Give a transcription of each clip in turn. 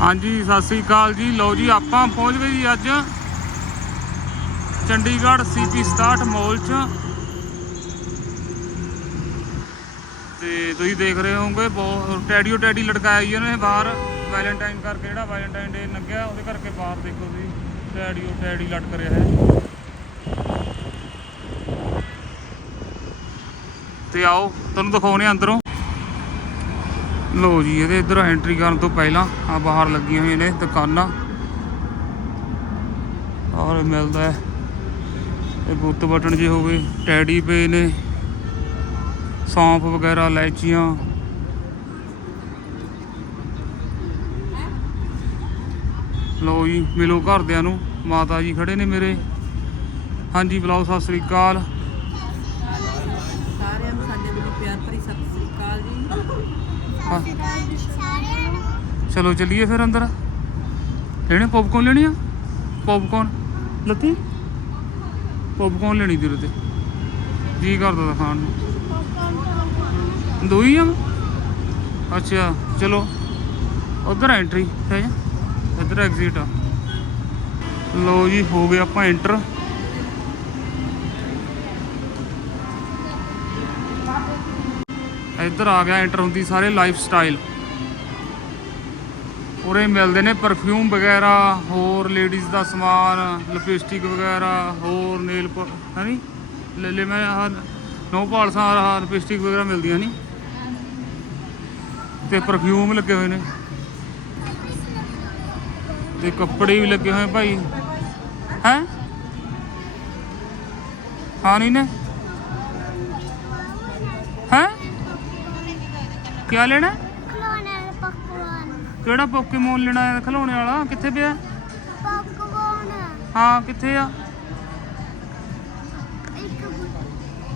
ਹਾਂਜੀ, ਸਤਿ ਸ੍ਰੀ ਅਕਾਲ ਜੀ। ਲਓ ਜੀ, ਆਪਾਂ ਪਹੁੰਚ ਗਏ ਜੀ ਅੱਜ। ਚੰਡੀਗੜ੍ਹ ਸੀਪੀ 67 ਮਾਲ 'ਚ। ਤੇ ਤੁਸੀਂ ਦੇਖ ਰਹੇ ਹੋਵੋਗੇ, ਬਹੁਤ ਟੈਡੀਓ ਟੈਡੀ ਲਟਕਾਇਆ ਜੀ ਉਹਨਾਂ ਨੇ ਬਾਹਰ। ਵੈਲੈਂਟਾਈਨ ਕਰਕੇ ਜਿਹੜਾ ਵੈਲੈਂਟਾਈਨ ਡੇ ਲੰਘਿਆ ਉਹਦੇ ਕਰਕੇ ਬਾਹਰ ਦੇਖੋ ਤੁਸੀਂ, ਟੈਡੀਓ ਟੈਡੀ ਲਟਕ ਰਿਹਾ ਹੈ। ਤੇ ਆਓ, ਤੁਹਾਨੂੰ ਦਿਖਾਉਣੇ ਅੰਦਰੋਂ। ਲੋ ਜੀ, ਇਹਦੇ ਇਧਰ ਐਂਟਰੀ ਕਰਨ ਤੋਂ ਪਹਿਲਾਂ ਆ ਬਾਹਰ ਲੱਗੀਆਂ ਹੋਈਆਂ ਨੇ ਦੁਕਾਨਾਂ। ਔਰ ਮਿਲਦਾ ਹੈ। ਇਹ ਬੁੱਤ ਬਟਨ ਜੇ ਹੋ ਗਏ ਟੈਡੀ ਪਏ ਨੇ। ਸੌਂਫ ਵਗੈਰਾ, ਇਲਾਇਚੀਆਂ। ਲੋ ਜੀ, ਮਿਲੋ ਘਰਦਿਆਂ ਨੂੰ। ਮਾਤਾ ਜੀ ਖੜੇ ਨੇ ਮੇਰੇ। ਹਾਂਜੀ, ਬੁਲਾਓ, ਸਤਿ ਸ੍ਰੀ ਅਕਾਲ। ਸਾਰਿਆਂ ਨੂੰ ਸਾਡੇ ਵੱਲੋਂ ਪਿਆਰ ਭਰੀ ਸਤਿ ਸ੍ਰੀ ਅਕਾਲ ਜੀ। ਹਾਂ। ਚਲੋ ਚੱਲੀਏ ਫਿਰ ਅੰਦਰ। ਲੈਣੇ ਪੌਪਕੌਰਨ ਲੈਣੀ ਆ? ਪੌਪਕੌਰਨ ਲੱਤੀ? ਪੌਪਕੌਰਨ ਲੈਣੀ ਤੇਰੇ ਤੇ। ਜੀ ਕਰਦਾ ਤਾ ਖਾਣ ਨੂੰ। ਦੋ ਹੀ ਆ? ਅੱਛਾ ਚਲੋ। ਉਧਰ ਐਂਟਰੀ ਹੈ ਇੱਧਰ ਐਗਜ਼ਿਟ ਆ। ਲੋ ਜੀ ਹੋ ਗਏ ਆਪਾਂ ਐਂਟਰ ਇੱਧਰ ਆ ਗਿਆ ਐਂਟਰ ਹੁੰਦੀ ਸਾਰੇ ਲਾਈਫ ਸਟਾਈਲ ਉਰੇ ਮਿਲਦੇ ਨੇ ਪਰਫਿਊਮ ਵਗੈਰਾ, ਹੋਰ ਲੇਡੀਜ਼ ਦਾ ਸਮਾਨ ਲਿਪਸਟਿਕ ਵਗੈਰਾ, ਹੋਰ ਨੇਲ ਹਨੀ ਲੈ ਲੈ, ਮੈਂ ਆਹ ਨੋ ਪਾਲਸਾਂ ਆਹ ਲਿਪਸਟਿਕ ਵਗੈਰਾ ਮਿਲਦੀਆਂ ਨਹੀਂ ਤੇ ਪਰਫਿਊਮ ਲੱਗੇ ਹੋਏ ਨੇ। ਤੇ ਕੱਪੜੇ ਵੀ ਲੱਗੇ ਹੋਏ ਭਾਈ। ਹੈ? ਹਾਂ ਨਹੀਂ ਨੇ? ਕੀ ਲੈਣਾ? ਖਲੋਣੇ ਪਕਵਾਨ। ਕਿਹੜਾ ਪੋਕੇਮੋਨ ਲੈਣਾ ਹੈ? ਖਿਡੌਣੇ ਵਾਲਾ। ਕਿੱਥੇ ਪਿਆ? ਪਕਵਾਨ ਹਾਂ ਕਿੱਥੇ ਆ? ਇੱਕ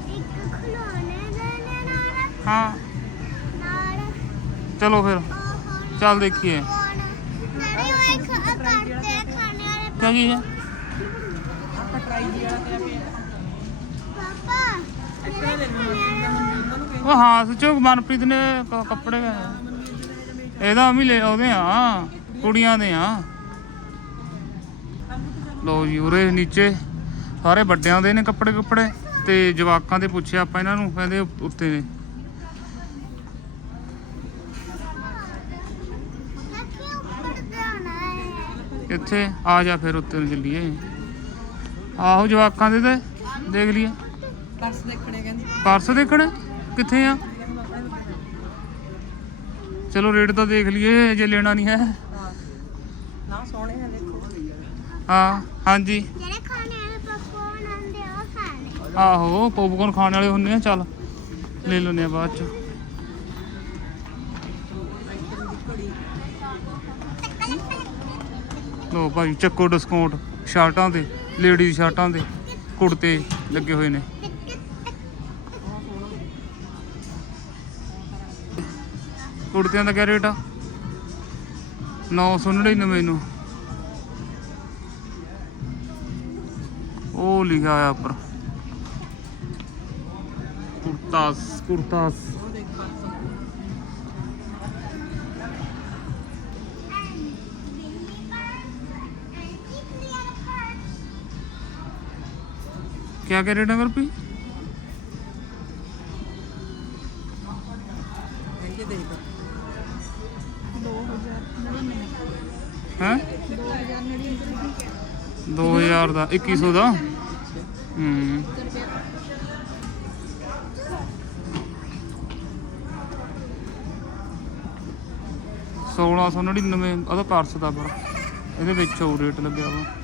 ਇੱਕ ਖਲੋਣੇ ਦੇ ਨਾਲ। ਹਾਂ। ਨਾਲ ਚਲੋ ਫਿਰ। ਉਹ ਚੱਲ ਦੇਖੀਏ। ਨਹੀਂ ਉਹ ਇੱਕ ਕਰਦੇ ਉਹ ਹਾਂ ਸੱਚੋ ਮਨਪ੍ਰੀਤ ਨੇ ਕ- ਕੱਪੜੇ ਇਹਦਾ ਵੀ ਲੈ ਉਹਦੇ ਆ ਕੁੜੀਆਂ ਦੇ ਆ। ਲੋ ਜੀ ਉਰੇ ਨੀਚੇ ਸਾਰੇ ਵੱਡਿਆਂ ਦੇ ਨੇ ਕੱਪੜੇ ਕੱਪੜੇ ਤੇ ਜਵਾਕਾਂ ਦੇ ਪੁੱਛਿਆ ਆਪਾਂ ਇਹਨਾਂ ਨੂੰ ਕਹਿੰਦੇ ਉ- ਉੱਤੇ ਨੇ। ਇੱਥੇ ਆ ਜਾ ਫਿਰ ਉੱਤੇ ਨੂੰ ਚੱਲੀਏ। ਆਹੋ ਜਵਾਕਾਂ ਦੇ ਤੇ ਦੇਖ ਲਈਏ। ਪਰਸ ਦੇਖਣੇ ਕਹਿੰਦੀ। ਪਰਸ ਦੇਖਣ? ਕਿੱਥੇ ਆ? ਚਲੋ ਰੇਟ ਤਾਂ ਦੇਖ ਲਈਏ ਜੇ ਲੈਣਾ ਨਹੀਂ ਹੈ। ਹਾਂ ਨਾ ਸੋਹਣੇ ਆ ਦੇਖੋ। ਹਾਂ ਹਾਂਜੀ। ਜਿਹੜੇ ਖਾਣੇ ਵਾਲੇ ਪਕਵਾਨ ਆਉਂਦੇ ਆ ਉਹ ਖਾਣੇ ਆਹੋ ਪੌਪਕੌਰਨ ਖਾਣ ਵਾਲੇ ਹੁੰਦੇ ਆ ਚੱਲ। ਲੈ ਲੈਨੇ ਆ ਬਾਅਦ ਚ। ਲੋ ਭਾਈ ਚੱਕੋ ਡਿਸਕਾਊਂਟ। ਸ਼ਰਟਾਂ ਤੇ ਲੇਡੀਜ਼ ਸ਼ਰਟਾਂ ਦੇ ਕੁੜਤੇ ਲੱਗੇ ਹੋਏ ਨੇ। ਕੁੜਤਿਆਂ ਦਾ ਕਿਆ ਰੇਟ ਆ 999 ਨੂੰ ਉਹ ਲਿਖਿਆ ਹੋਇਆ ਉੱਪਰ ਕੁਰਤਾਸ ਕੁਰਤਾਸ ਉਹ ਦੇਖ ਪਰਸ क्या क्या रेट है गुरपी ਇਹ 2000 ਦਾ 2100 ਦਾ? ਹੂੰ। ਸੋਲਾਂ ਸੌ ਨੜਿਨਵੇਂ ਉਹਦਾ ਪਰਸ ਦਾ ਪਰ ਇਹਦੇ ਵਿੱਚ ਉਹ ਰੇਟ ਲੱਗਿਆ ਵਾ।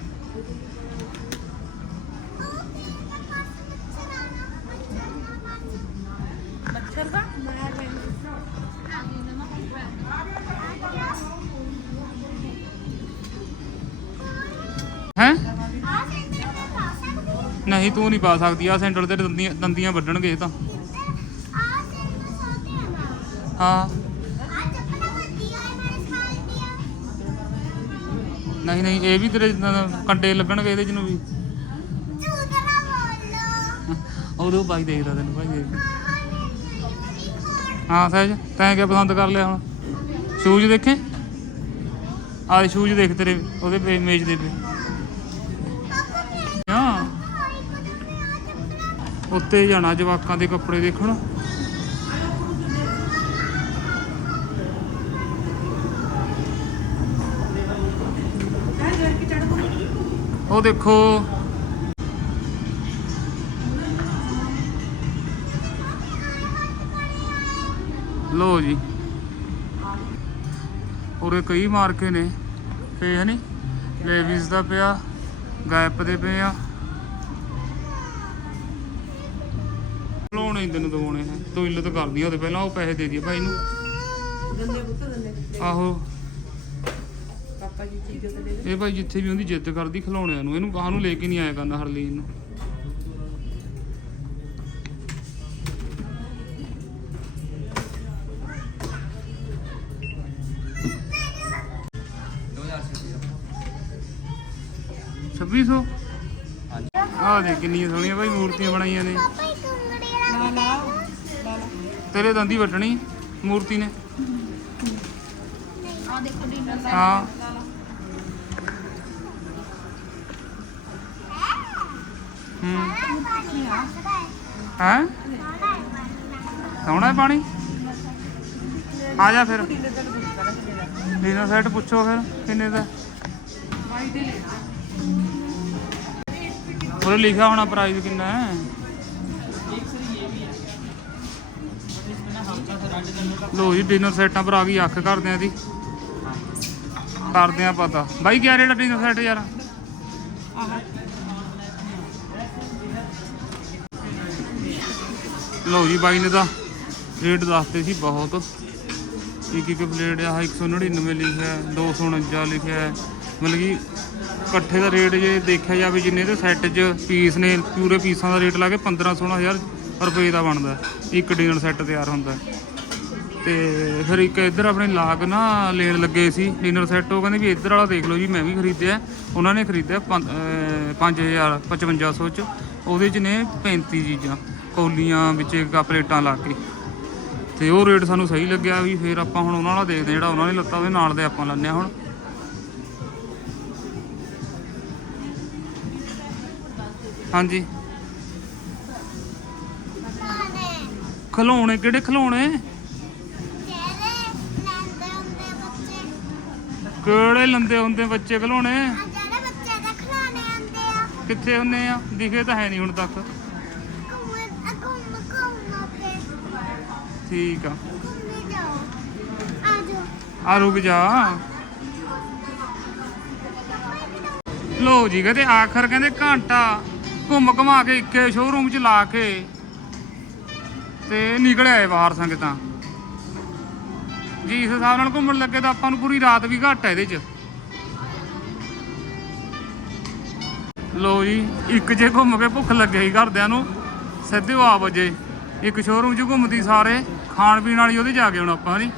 ਨਹੀਂ, ਤੂੰ ਨਹੀਂ ਪਾ ਸਕਦੀ। ਆ ਸੈਂਟਰ ਤੇ ਦੰਦੀਆਂ ਦੰਦੀਆਂ ਵੱਢਣਗੇ ਇਹ ਤਾਂ। ਹਾਂ। ਨਹੀਂ ਨਹੀਂ, ਇਹ ਵੀ ਤੇਰੇ ਕੰਡੇ ਲੱਗਣਗੇ ਇਹਦੇ ਚ ਵੀ। ਚੂਤਰਾ ਬਾਈ ਦੇਖਦਾ ਤੈਨੂੰ, ਭਾਈ ਦੇਖ ਹਾਂ, ਸਹਿਜ, ਤੈਂ ਕਿਆ ਪਸੰਦ ਕਰ ਲਿਆ ਹੁਣ? ਸ਼ੂਜ਼ ਦੇਖੇ? ਆਹ ਸ਼ੂਜ਼ ਦੇਖ ਤੇਰੇ, ਉਹਦੇ ਪੇ ਮੇਜ਼ ਦੇ ਪੇ। ਉੱਤੇ ਜਾਣਾ ਜਵਾਕਾਂ ਦੇ ਕੱਪੜੇ ਦੇਖਣ। ਉਹ ਦੇਖੋ। ਲੋ ਜੀ। ਉਰੇ ਕਈ ਮਾਰਕੇ ਨੇ। ਪਏ ਹਨੀ ਲੇਵਿਸ ਦਾ ਪਿਆ ਗਾਇਪ ਦੇ ਪਏ ਆ। ਲੋਣੇ ਤੈਨੂੰ ਦਵਾਉਣੇ ਹੈ ਤੂੰ ਇੱਲਤ ਕਰਦੀ ਆ ਉਹਦੇ ਪਹਿਲਾਂ ਉਹ ਪੈਸੇ ਦੇ ਦਈਏ ਭਾਈ ਨੂੰ। ਗੰਦੇ ਪੁੱਤ ਗੰਦੇ ਆਹੋ। ਪਾਪਾ ਜੀ ਚੀਜ਼ ਤੇ ਦੇ ਦੇ। ਇਹ ਭਾਈ ਜਿੱਥੇ ਵੀ ਉਹਦੀ ਜਿੱਦ ਕਰਦੀ ਖਿਲਾਉਣਿਆਂ ਨੂੰ ਇਹਨੂੰ ਬਾਹਰ ਨੂੰ ਲੈ ਕੇ ਨਹੀਂ ਆਇਆ ਕਰਨਾ ਹਰਲੀਨ ਨੂੰ। ਛੱਬੀ ਸੌ। ਆਹ ਦੇ ਕਿੰਨੀਆਂ ਸੋਹਣੀਆਂ ਭਾਈ ਮੂਰਤੀਆਂ ਬਣਾਈਆਂ ਨੇ। ਪਾਪਾ ਲਾ ਲਾ ਲਾ ਤੇਰੇ ਦੰਦੀ ਵੱਟਣੀ ਮੂਰਤੀ ਨੇ। ਆ ਦੇਖੋ ਡਿਨਰ ਹਾਂ। ਹੂੰ। ਹੈ? ਸੌਣਾ ਹੈ ਪਾਣੀ? ਆ ਜਾ ਫਿਰ। ਡਿਨਰ ਸੈੱਟ ਪੁੱਛੋ ਫਿਰ, ਕਿੰਨੇ ਦਾ? ਉਹਦੇ ਲਿਖਿਆ ਹੋਣਾ ਪ੍ਰਾਈਸ ਕਿੰਨਾ ਹੈ। ਲੋ ਜੀ ਡਿਨਰ ਸੈੱਟਾਂ ਪਰ ਆ ਗਈ ਅੱਖ ਕਰਦੇ ਆ ਦੀ ਕਰਦੇ ਆ ਪਤਾ। ਬਾਈ ਕਿਆ ਰੇਟ ਡਿਨਰ ਸੈੱਟ ਯਾਰ? ਲੋ ਜੀ ਬਾਈ ਨੇ ਤਾਂ ਰੇਟ ਦੱਸਦੇ ਸੀ ਬਹੁਤ। ਇੱਕ ਇੱਕ ਪਲੇਟ ਆ 199 ਲਿਖਿਆ ਹੈ, 249 ਲਿਖਿਆ। ਮਤਲਬ ਕਿ ਇਕੱਠੇ ਦਾ ਰੇਟ ਜੇ ਦੇਖਿਆ ਜਾਵੇ ਜਿੰਨੇ ਦੇ ਸੈੱਟ 'ਚ ਪੀਸ ਨੇ ਪੂਰੇ ਪੀਸਾਂ ਦਾ ਰੇਟ ਲਾ ਕੇ 15 16000 ਰੁਪਏ ਦਾ ਬਣਦਾ। ਇੱਕ ਡਿਨਰ ਸੈੱਟ ਤਿਆਰ ਹੁੰਦਾ। ਤੇ ਫਿਰ ਇੱਕ ਇੱਧਰ ਆਪਣੇ ਲਾਗ ਨਾ ਲੈਣ ਲੱਗੇ ਸੀ, ਡਿਨਰ ਸੈੱਟ, ਉਹ ਕਹਿੰਦੇ ਵੀ ਇੱਧਰ ਵਾਲਾ ਦੇਖ ਲਓ ਜੀ, ਮੈਂ ਵੀ ਖਰੀਦਿਆ। ਉਹਨਾਂ ਨੇ ਖਰੀਦਿਆ 5000 5500 ਚ। ਉਹਦੇ ਚ ਨੇ 35 ਚੀਜ਼ਾਂ, ਕੌਲੀਆਂ ਵਿੱਚ ਇੱਕ ਪਲੇਟਾਂ ਲਾ ਕੇ। ਤੇ ਉਹ ਰੇਟ ਸਾਨੂੰ ਸਹੀ ਲੱਗਿਆ ਵੀ ਫਿਰ ਆਪਾਂ ਹੁਣ ਉਹਨਾਂ ਵਾਲਾ ਦੇਖਦੇ ਹਾਂ, ਜਿਹੜਾ ਉਹਨਾਂ ਨੇ ਲੱਤਾ, ਉਹਦੇ ਨਾਲ ਦੇ ਆਪਾਂ ਲੈਂਦੇ ਹਾਂ ਹੁਣ। ਹਾਂਜੀ। ਖਾਣੇ ਖਿਲੌਣੇ, ਕਿਹੜੇ ਖਿਲੌਣੇ? ਕਿਹੜੇ ਲੰਦੇ ਹੁੰਦੇ ਬੱਚੇ ਖਿਲੌਣੇ? ਆ ਜਿਹੜੇ ਬੱਚੇ ਦੇ ਖਿਡੌਣੇ ਆਉਂਦੇ ਆ। ਕਿੱਥੇ ਹੁੰਨੇ ਆ? ਦਿਖੇ ਤਾਂ ਹੈ ਨਹੀਂ ਹੁਣ ਤੱਕ। ਘੁੰਮ ਆ ਘੁੰਮ ਘੁੰਮ ਕੇ ਠੀਕ ਆ। ਘੁੰਮੀ ਜਾਓ। ਆ ਜਾਓ। ਆ ਰੁਕ ਜਾ। ਲੋ ਜੀ ਕਹਿੰਦੇ ਆਖਰ ਕਹਿੰਦੇ ਘੰਟਾ ਘੁੰਮ ਘੁਮਾ ਕੇ ਇੱਕੇ ਸ਼ੋਰੂਮ ਚ ਲਾ ਕੇ ਤੇ ਨਿਕਲ ਆਏ ਬਾਹਰ ਸੰਗਤਾਂ। ਜੀ, ਇਸ ਹਿਸਾਬ ਨਾਲ ਘੁੰਮਣ ਲੱਗੇ ਤਾਂ ਆਪਾਂ ਨੂੰ ਪੂਰੀ ਰਾਤ ਵੀ ਘੱਟ ਹੈ ਇਹਦੇ ਚ। ਲੋ ਜੀ, ਇੱਕ ਜੇ ਘੁੰਮ ਕੇ ਭੁੱਖ ਲੱਗੇ ਸੀ ਘਰਦਿਆਂ ਨੂੰ, ਸਿੱਧੇ ਉਹ ਆ ਵਜੇ। ਇੱਕ ਸ਼ੋਰੂਮ 'ਚ ਘੁੰਮਦੀ ਸਾਰੇ, ਖਾਣ ਪੀਣ ਵਾਲੀ ਉਹਦੇ ਜਾ ਕੇ ਹੁਣ ਆਪਾਂ ਜੀ।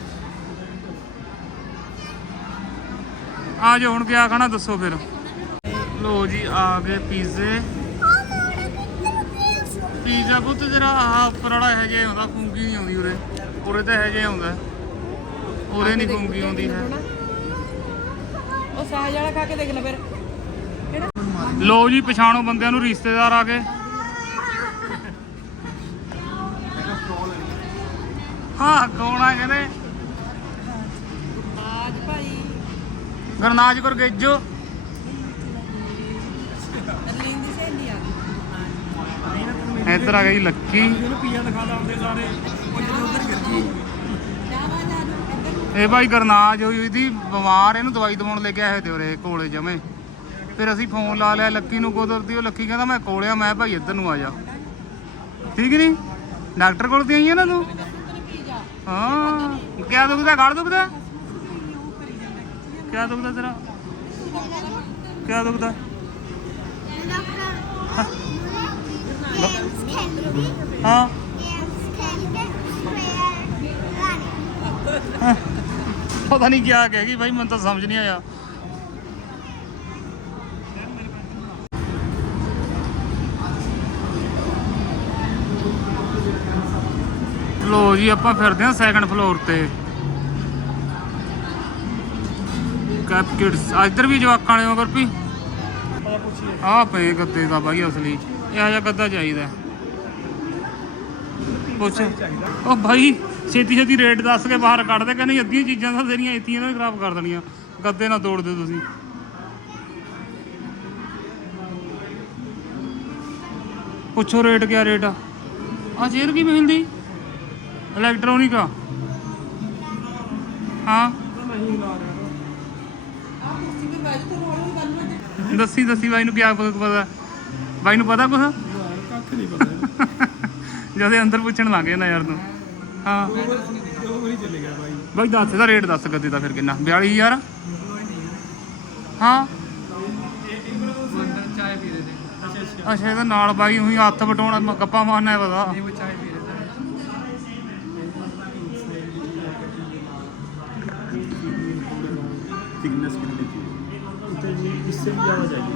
ਆ ਜਾਓ, ਹੁਣ ਕਿਆ ਖਾਣਾ ਦੱਸੋ ਫਿਰ। ਲੋ ਜੀ, ਆ ਗਏ ਪੀਜ਼ੇ। ਪੀਜ਼ਾ ਪੁੱਤ ਜਰਾ ਆਹ ਉੱਪਰ ਵਾਲਾ ਇਹ ਜੇ ਆਉਂਦਾ ਫੁੰਗੀ ਨਹੀਂ ਆਉਂਦੀ ਉਰੇ। ਉਰੇ ਤਾਂ ਇਹ ਜੇ ਆਉਂਦਾ। ਉਰੇ ਨਹੀਂ ਫੂੰਗੀ ਆਉਂਦੀ। ਹੈ ਉਹ ਸਾਜ ਵਾਲਾ ਖਾ ਕੇ ਦੇਖ ਲੈ ਫਿਰ। ਲੋ ਜੀ ਪਛਾਣੋ ਬੰਦਿਆਂ ਨੂੰ ਰਿਸ਼ਤੇਦਾਰ ਆ ਗਏ ਹਾਂ ਕੌਣ ਆ ਕਹਿੰਦੇ? ਆਜ ਭਾਈ। ਗਰਨਾਜ ਗੁਰਗੇਜੋ ਅਰਲੀਨ ਦੀ ਸਹੇਲੀ ਆ ਗਈ। ਇੱਧਰ ਆ ਗਈ ਲੱਕੀ। ਇਹ ਭਾਈ ਗਰਨਾਜ ਹੋਈ ਹੋਈ ਦੀ ਬਿਮਾਰ ਇਹਨੂੰ ਦਵਾਈ ਦਵਾਉਣ ਲੈ ਕੇ ਆਏ ਤੇ ਉਰੇ ਕੋਲੇ ਜਮੇ। ਫਿਰ ਅਸੀਂ ਫੋਨ ਲਾ ਲਿਆ ਲੱਕੀ ਨੂੰ ਕੁਦਰਤੀ ਉਹ ਲੱਕੀ ਕਹਿੰਦਾ ਮੈਂ ਕੋਲਿਆ ਮੈਂ ਭਾਈ ਇੱਧਰ ਨੂੰ ਆ ਜਾ। ਠੀਕ ਨਹੀਂ ਡਾਕਟਰ ਕੋਲ ਤੇ ਆਈ ਹੈ ਨਾ ਤੂੰ? ਹਾਂ। ਕਿਆ ਦੁਖਦਾ ਗੜ ਦੁਖਦਾ? ਕਿਆ ਦੁਖਦਾ ਤੇਰਾ? ਕਿਆ ਦੁਖਦਾ? ਹਾਂ ਗੇਮਸ ਖੇਲ ਕੇ ਫਿਰ ਰਾਣੀ ਪਤਾ ਨਹੀਂ ਕਿਆ ਕਹੇਗੀ ਭਾਈ ਮੈਨੂੰ ਤਾਂ ਸਮਝ ਨਹੀਂ ਆਇਆ। ਲੋ ਜੀ, ਆਪਾਂ ਫਿਰਦੇ ਹਾਂ ਸੈਕੰਡ ਫਲੋਰ ਤੇ। ਕੈਪ ਕਿਡਸ ਆ ਵੀ ਜਵਾਕਾਂ ਵਾਲੇ ਮਗਰ ਵੀ ਆ ਪਏ ਗੱਦੇ ਦਾ ਬਾਈ ਅਸਲੀ ਇਹ ਜਿਹਾ ਗੱਦਾ ਚਾਹੀਦਾ। ਪੁੱਛ, ਉਹ ਭਾਈ ਛੇਤੀ ਛੇਤੀ ਰੇਟ ਦੱਸ ਕੇ ਬਾਹਰ ਕੱਢ ਦੇ ਕਹਿੰਦੇ ਅੱਧੀਆਂ ਚੀਜ਼ਾਂ ਤਾਂ ਤੇਰੀਆਂ ਇੱਥੀਆਂ ਨਾਲ ਖਰਾਬ ਕਰ ਦੇਣੀਆਂ। ਗੱਦੇ ਨਾ ਤੋੜ ਦਿਓ ਤੁਸੀਂ। ਪੁੱਛੋ ਰੇਟ ਕਿਆ ਰੇਟ ਆ। ਆ ਚੇਅਰ ਕੀ ਮਿਲਦੀ? ਇਲੈਕਟ੍ਰੋਨਿਕ ਆ। ਹਾਂ। ਦੱਸੀ ਦੱਸੀ ਬਾਈ ਨੂੰ ਕਿਆ ਪਤਾ। ਬਾਈ ਨੂੰ ਪਤਾ ਕੁਛ? ਯਾਰ ਕੱਖ ਨਹੀਂ ਪਤਾ। ਜਦੇ ਅੰਦਰ ਪੁੱਛਣ ਲੱਗੇ ਨਾ ਯਾਰ ਤੂੰ। भाई दस का रेट दस गति का फिर कि बयाली हज़ार हाँ अच्छा हथ बटा गप्पा मारना है पता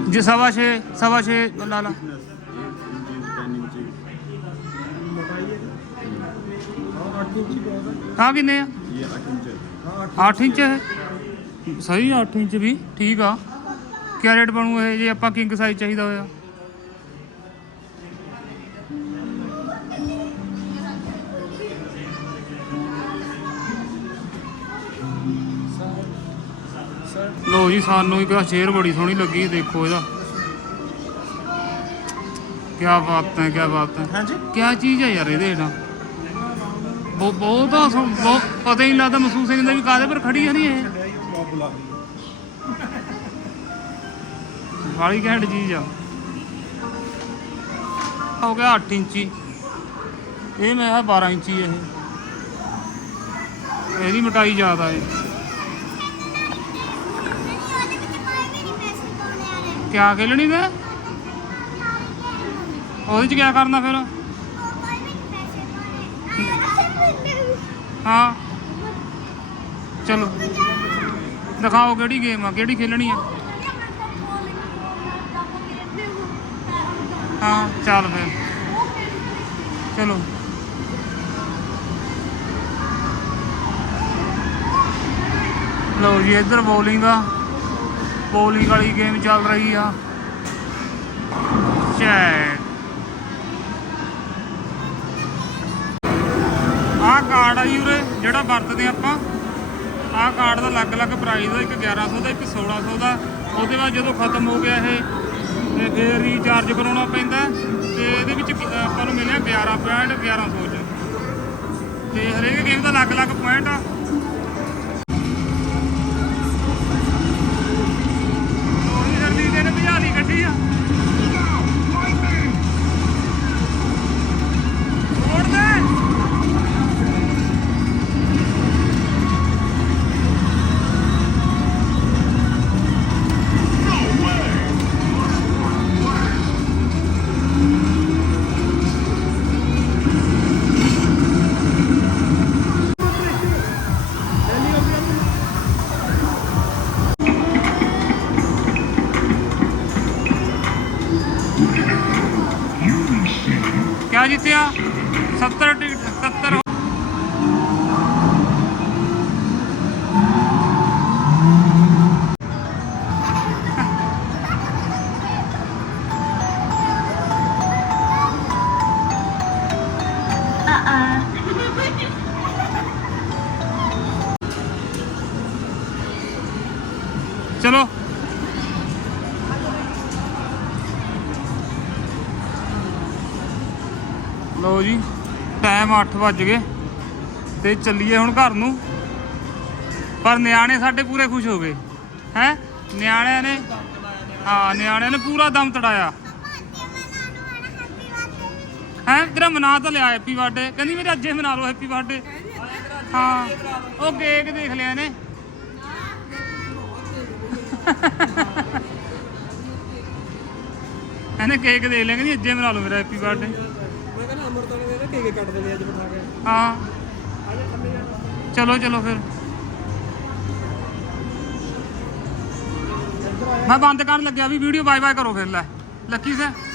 जी सवा छे सवा छे ला ला ਆ ਕਿੰਨੇ ਆ? ਇਹ 8 ਇੰਚ ਹੈ। ਸਹੀ 8 ਇੰਚ ਵੀ ਠੀਕ ਆ। ਕੈਰੇਟ ਬਣੂ ਇਹ? ਜੇ ਆਪਾਂ ਕਿੰਗ ਸਾਈਜ਼ ਚਾਹੀਦਾ ਹੋਇਆ। ਲੋ ਜੀ ਸਾਨੂੰ ਇੱਕ ਸ਼ੇਰ ਬੜੀ ਸੋਹਣੀ ਲੱਗੀ ਦੇਖੋ ਇਹਦਾ। ਕੀ ਬਾਤ ਹੈ ਕੀ ਬਾਤ ਹੈ। ਹਾਂਜੀ। ਕੀ ਚੀਜ਼ ਹੈ ਯਾਰ ਇਹਦੇ ਨਾਲ? ਬਹੁਤ ਬਹੁਤ ਪਤਾ ਹੀ ਲੱਗਦਾ ਮਹਿਸੂਸ ਹੀ ਹੁੰਦਾ ਕਾਦੇ ਪਰ ਖੜੀ ਆ ਨਹੀਂ ਇਹ। ਵਾਲੀ ਘੈਂਟ ਚੀਜ਼ ਆ। ਹੋ ਗਿਆ 8 ਇੰਚੀ। ਇਹ ਮੈਂ ਹੈ 12 ਇੰਚੀ ਇਹ। ਇਹਦੀ ਮਟਾਈ ਜ਼ਿਆਦਾ ਹੈ ਕਿਆ ਖੇਲਣੀ ਤੇ ਉਹਦੇ ਚ ਕਿਆ ਕਰਨਾ ਫਿਰ? ਹਾਂ। ਚਲੋ। ਦਿਖਾਓ ਕਿਹੜੀ ਗੇਮ ਆ, ਕਿਹੜੀ ਖੇਲਣੀ ਆ। ਹਾਂ, ਚੱਲ ਫਿਰ। ਚਲੋ। ਲਓ ਜੀ, ਇੱਧਰ ਬੋਲਿੰਗ ਆ। ਬੋਲਿੰਗ ਵਾਲੀ ਗੇਮ ਚੱਲ ਰਹੀ ਆ। ਚੈਟ। ਕਾਰਡ ਆ ਜੀ ਉਰੇ, ਜਿਹੜਾ ਵਰਤਦੇ ਆਪਾਂ। ਆਹ ਕਾਰਡ ਦਾ ਅਲੱਗ-ਅਲੱਗ ਪ੍ਰਾਈਸ ਆ, ਇੱਕ 1100 ਦਾ, ਇੱਕ 1600 ਦਾ। ਉਹਦੇ ਬਾਅਦ ਜਦੋਂ ਖਤਮ ਹੋ ਗਿਆ ਇਹ, ਤੇ ਫਿਰ ਰੀਚਾਰਜ ਕਰਾਉਣਾ ਪੈਂਦਾ, ਤੇ ਇਹਦੇ ਵਿੱਚ ਆਪਾਂ ਨੂੰ ਮਿਲਿਆ 11 ਪੁਆਇੰਟ 1100 ਚ। ਤੇ ਹਰੇਕ ਗੇਮ ਦਾ ਅਲੱਗ-ਅਲੱਗ ਪੁਆਇੰਟ ਆ। क्या जीतिया सत्तर टिकट सत्तर ਲਓ ਜੀ ਟਾਈਮ 8 ਵੱਜ ਗਏ ਤੇ ਚੱਲੀਏ ਹੁਣ ਘਰ ਨੂੰ। ਪਰ ਨਿਆਣੇ ਸਾਡੇ ਪੂਰੇ ਖੁਸ਼ ਹੋ ਗਏ। ਹੈ? ਨਿਆਣਿਆਂ ਨੇ ਹਾਂ, ਨਿਆਣਿਆਂ ਨੇ ਪੂਰਾ ਦਮ ਤੜਾਇਆ। ਹੈ? ਤੇਰਾ ਮਨਾ ਤਾਂ ਲਿਆ ਹੈਪੀ ਬਰਥਡੇ ਕਹਿੰਦੀ ਮੇਰੇ ਅੱਜੇ ਮਨਾ ਲਓ ਹੈਪੀ ਬਰਥਡੇ ਹਾਂ, ਉਹ ਕੇਕ ਦੇਖ ਲਿਆ ਨੇ ਇਹਨੇ ਕੇਕ ਦੇਖ ਲਿਆ, ਕਹਿੰਦੀ ਅੱਜੇ ਮਨਾ ਲਓ ਮੇਰਾ ਹੈਪੀ ਬਰਥਡੇ चलो चलो फिर मैं बंद कर लगे गया अभी वीडियो बाय बाय करो फिर लकी से